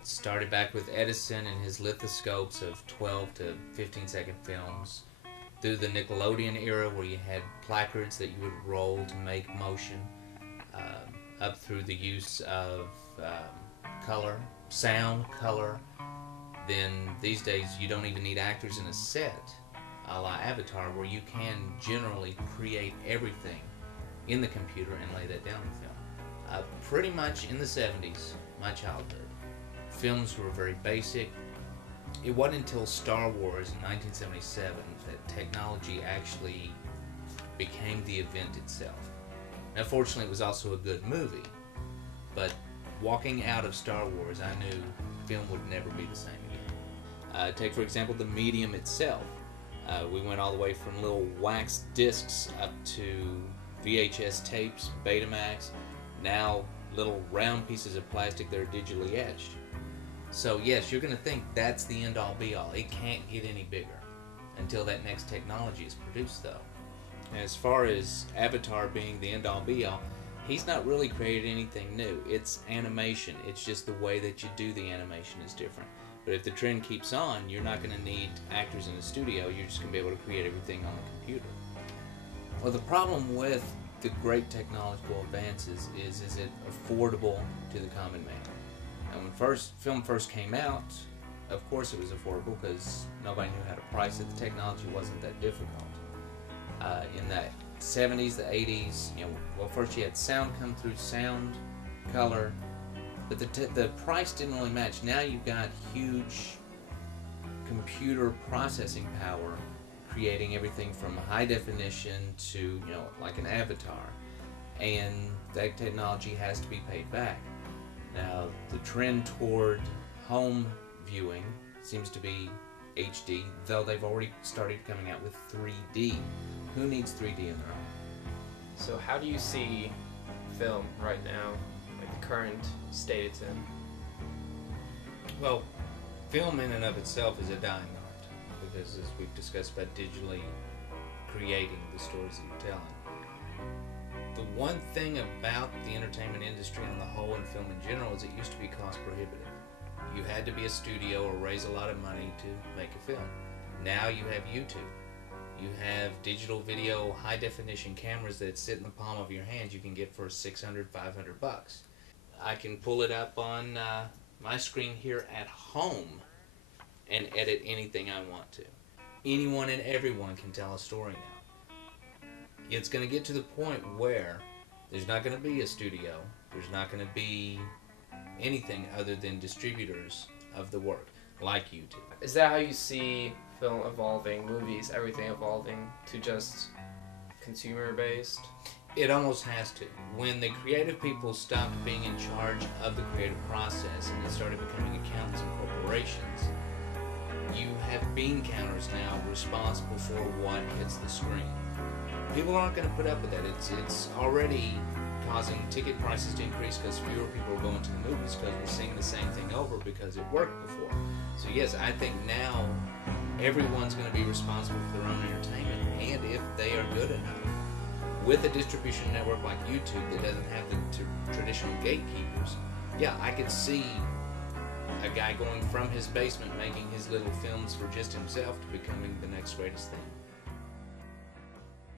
It started back with Edison and his lithoscopes of 12 to 15-second films, through the Nickelodeon era where you had placards that you would roll to make motion, up through the use of color, sound, color. Then these days you don't even need actors in a set, a la Avatar, where you can generally create everything in the computer and lay that down in film. Pretty much in the 70s, my childhood, films were very basic. It wasn't until Star Wars in 1977 that technology actually became the event itself. Now, fortunately, it was also a good movie, but walking out of Star Wars, I knew film would never be the same again. Take, for example, the medium itself. We went all the way from little wax discs up to VHS tapes, Betamax, now little round pieces of plastic that are digitally etched. So yes, you're going to think that's the end-all be-all. It can't get any bigger until that next technology is produced, though. As far as Avatar being the end-all be-all, he's not really created anything new. It's animation. It's just the way that you do the animation is different. But if the trend keeps on, you're not going to need actors in the studio. You're just going to be able to create everything on the computer. Well, the problem with the great technological advances is it affordable to the common man? And when film first came out, of course it was affordable because nobody knew how to price it. The technology wasn't that difficult. In the 70s, the 80s, well, first you had sound come through, sound, color, but the price didn't really match. Now you've got huge computer processing power, creating everything from high definition to, like an Avatar, and that technology has to be paid back. Now, the trend toward home viewing seems to be HD, though they've already started coming out with 3D. Who needs 3D in their home? So how do you see film right now, like the current state it's in? Well, film in and of itself is a dying art, because as we've discussed about digitally creating the stories that you're telling. The one thing about the entertainment industry on the whole and film in general is it used to be cost prohibitive. You had to be a studio or raise a lot of money to make a film. Now you have YouTube. You have digital video, high definition cameras that sit in the palm of your hand you can get for $600, $500. I can pull it up on my screen here at home and edit anything I want to. Anyone and everyone can tell a story now. It's going to get to the point where there's not going to be a studio, there's not going to be anything other than distributors of the work, like YouTube. Is that how you see film evolving, movies, everything evolving to just consumer-based? It almost has to. When the creative people stopped being in charge of the creative process and they started becoming accountants and corporations, you have bean counters now responsible for what hits the screen. People aren't going to put up with that. It's already causing ticket prices to increase because fewer people are going to the movies because we're seeing the same thing over because it worked before. So yes, I think now everyone's going to be responsible for their own entertainment, and if they are good enough, with a distribution network like YouTube that doesn't have the traditional gatekeepers, yeah, I could see a guy going from his basement making his little films for just himself to becoming the next greatest thing.